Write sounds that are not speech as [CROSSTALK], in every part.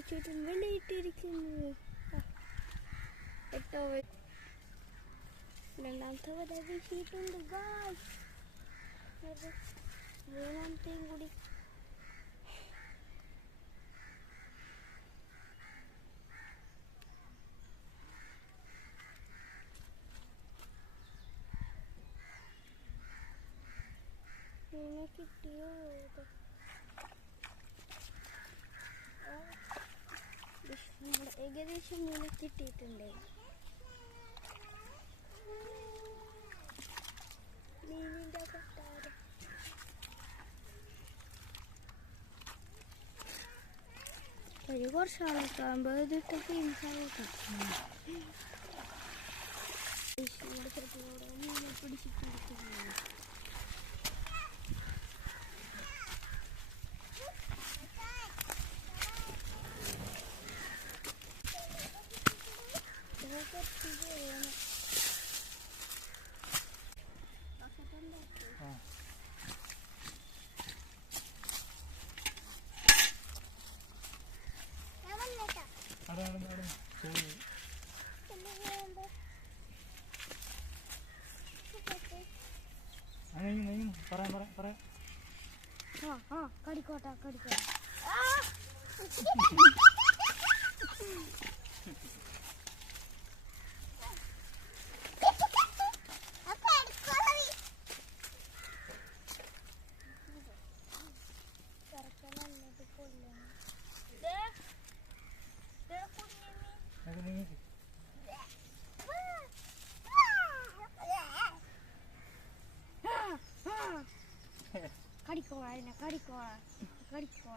വീട്ടിൽ വെളിയിട്ടിരിക്കുന്നു. എട്ടോ രണ്ടാമത്തെ വര വീശിയിട്ടുണ്ട്. മൂന്നാമത്തെയും കൂടി. മീനെ കിട്ടിയോ ഏകദേശം മീനെ കിട്ടിയിട്ടുണ്ട്. മീനിന്റെ കൊട്ടാരം. ഒരു കുറച്ച് ആൾക്കാകുമ്പോൾ ഇതിട്ട് ഫേമസ് നമ്മുടെ ചെറുപ്പം മീനെ പിടിച്ചിട്ടിരിക്കുന്നു പറയാം പറയാം പറയാം ആ ആ കടിക്കോട്ട കടിക്കോട്ട [LAUGHS] カリコはなカリコはカリコは。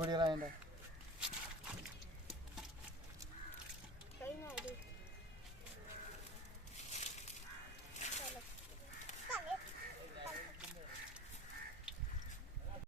പിടികളായതിന്റെ